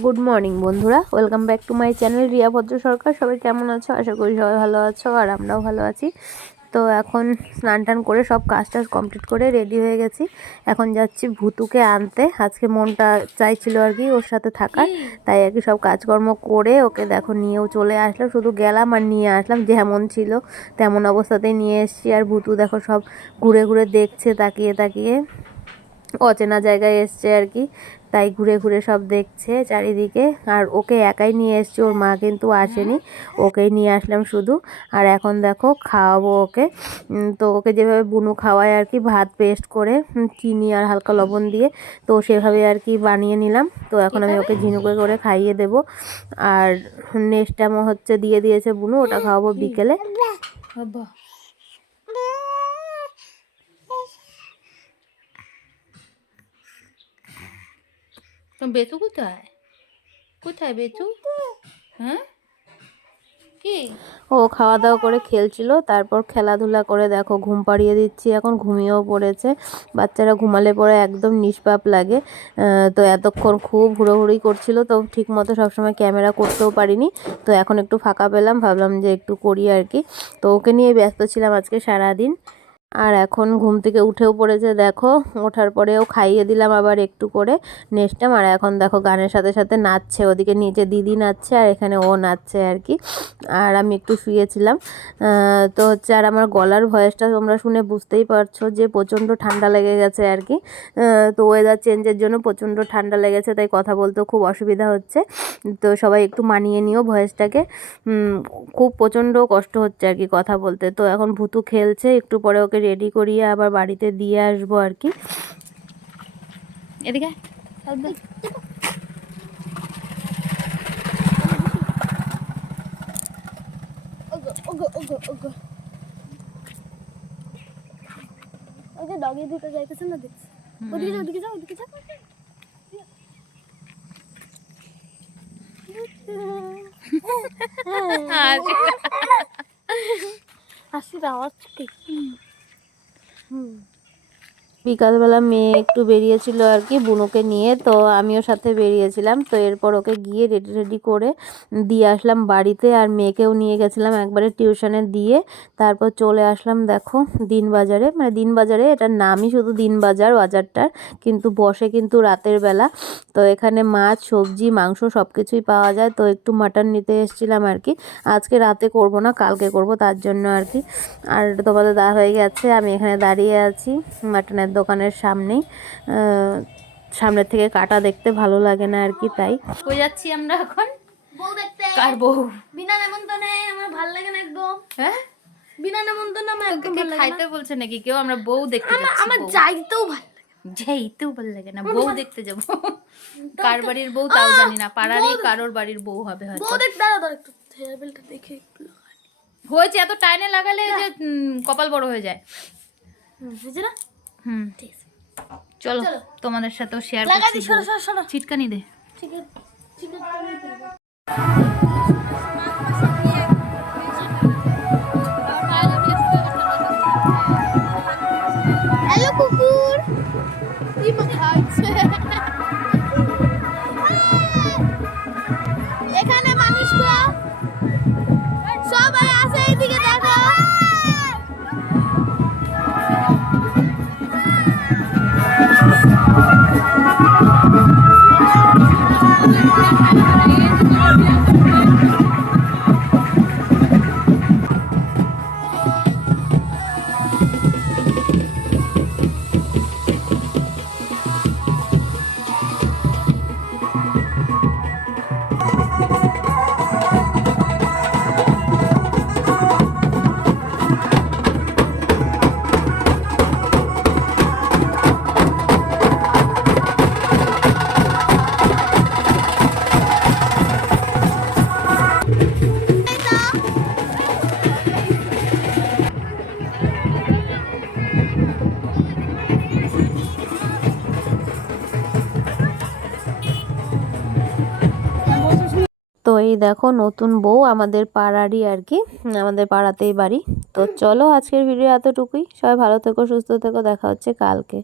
Good morning বন্ধুরা। Welcome back to my channel Riya Bhadra Sarkar সবাই কেমন আছো? আশা করি সবাই ভালো আছো, আর আমরাও ভালো আছি। তো এখন স্নান টান করে সব কাজ টাজ কমপ্লিট করে রেডি হয়ে গেছি। এখন যাচ্ছি ভুতুকে আনতে। আজকে মনটা চাইছিল আর কি ওর সাথে থাকার। তাই আর কি সব কাজকর্ম করে ওকে দেখো নিয়েও চলে আসলাম। শুধু গেলাম আর নিয়ে আসলাম। যেমন ছিল তেমন অবস্থাতেই নিয়ে এসেছি। আর ভুতু দেখো সব ঘুরে ঘুরে দেখছে, তাকিয়ে তাকিয়ে। অচেনা জায়গায় এসছে আর কি। তাই ঘুরে ঘুরে সব দেখছে চারিদিকে। আর ওকে একাই নিয়ে এসছে, ওর মা কিন্তু আসেনি। ওকেই নিয়ে আসলাম শুধু। আর এখন দেখো খাওয়াবো ওকে। তো ওকে যেভাবে বুনু খাওয়ায় আর কি, ভাত পেস্ট করে চিনি আর হালকা লবণ দিয়ে, তো সেভাবে আর কি বানিয়ে নিলাম। তো এখন আমি ওকে ঝিনুকে করে খাইয়ে দেবো। আর নেক্সট টাইমও হচ্ছে দিয়ে দিয়েছে বুনু, ওটা খাওয়াবো বিকেলে। বাবা তো বেতু কোথায়? কোথায় বেতু? হ্যাঁ? কি? ও খাওয়া দাওয়া করে খেলছিল, তারপর খেলাধুলা করে দেখো ঘুম পাড়িয়ে দিচ্ছি, এখন ঘুমিয়েও পড়েছে। বাচ্চারা ঘুমালে পরে একদম নিষ্পাপ লাগে। তো এতক্ষণ খুব হুড়োহুড়ি করছিল, তো ঠিক মতো সবসময় ক্যামেরা করতেও পারিনি। তো এখন একটু ফাঁকা পেলাম, ভাবলাম যে একটু করি আর কি। তো ওকে নিয়ে ব্যস্ত ছিলাম আজকে সারাদিন। আর এখন ঘুম থেকে উঠেও পড়েছে, দেখো। ওঠার পরেও খাইয়ে দিলাম আবার একটু করে নেক্সট টাইম। আর এখন দেখো গানের সাথে সাথে নাচছে, ওদিকে নিচে দিদি নাচছে আর এখানে ও নাচছে আর কি। আর আমি একটু শুয়েছিলাম। তো হচ্ছে আর আমার গলার ভয়েসটা তোমরা শুনে বুঝতেই পারছ যে প্রচণ্ড ঠান্ডা লেগে গেছে আর কি। তো ওয়েদার চেঞ্জের জন্য প্রচণ্ড ঠান্ডা লেগেছে, তাই কথা বলতেও খুব অসুবিধা হচ্ছে। তো সবাই একটু মানিয়ে নিও ভয়েসটাকে। খুব প্রচণ্ড কষ্ট হচ্ছে আর কি কথা বলতে। তো এখন ভুতু খেলছে, একটু পরে ওকে রেডি করিয়ে আবার বাড়িতে দিয়ে আসব আর কি। এদিকে ডগি দুটো যাইতেছে না দেখছি। ওদিকে যাও ওদিকে যাও ওদিকে যাও। আর আওয়াজ কি? বিকালবেলা মেয়ে একটু বেরিয়েছিল আর কি বুনুকে নিয়ে, তো আমিও সাথে বেরিয়েছিলাম। তো এরপর ওকে গিয়ে রেডি রেডি করে দিয়ে আসলাম বাড়িতে আর মেয়েকেও নিয়ে গেছিলাম একবারে টিউশনে দিয়ে। তারপর চলে আসলাম দেখো দিন বাজারে মানে দিন বাজারে এটার নামই শুধু দিন বাজার বাজারটার। কিন্তু বসে কিন্তু রাতের বেলা। তো এখানে মাছ, সবজি, মাংস সব কিছুই পাওয়া যায়। তো একটু মাটন নিতে এসেছিলাম আর কি। আজকে রাতে করব না, কালকে করব তার জন্য আর কি। আর তোমাদের দা হয়ে গেছে, আমি এখানে দাঁড়িয়ে আছি মাটনের দোকানের সামনেই আহ, সামনের থেকে কাটা দেখতে ভালো লাগে না আর কি তাই। হয়ে যাচ্ছি আমরা এখন? বউ দেখতে। কার বউ? বিনা নেমন্তন্নে আমার ভালো লাগে না একদম। হ্যাঁ? বিনা নেমন্তন্নে আমার একদম ভালো লাগে না। খাইতে বলছে নাকি? কেউ আমরা বউ দেখতে যাচ্ছি আমার। যাইতেও ভালো লাগে যাইতেও ভালো লাগে না। বউ দেখতে যাব। কার বাড়ির বউ তাও জানি না। পাড়ারই কারোর বাড়ির বউ হবে হয়তো। বউ দেখ দাঁড়া দাঁড়া একটু। হেয়ার বেলটা দেখে একটু হয়েছে এত টাইনে লাগালে যে কপাল বড় হয়ে যায়। হয়েছে না? হুম। ঠিক আছে। চলো। তোমাদের সাথেও শেয়ার করছি দি সরো সরো সরো। ছিটকানি দে। হ্যালো কুকুর। কি খাচ্ছে। তো এই দেখো নতুন বউ আমাদের পাড়ারই আর কি, আমাদের পাড়াতেই বাড়ি। তো চলো আজকের ভিডিও এতটুকুই। সবাই ভালো থেকো, সুস্থ থেকো, দেখা হচ্ছে কালকে।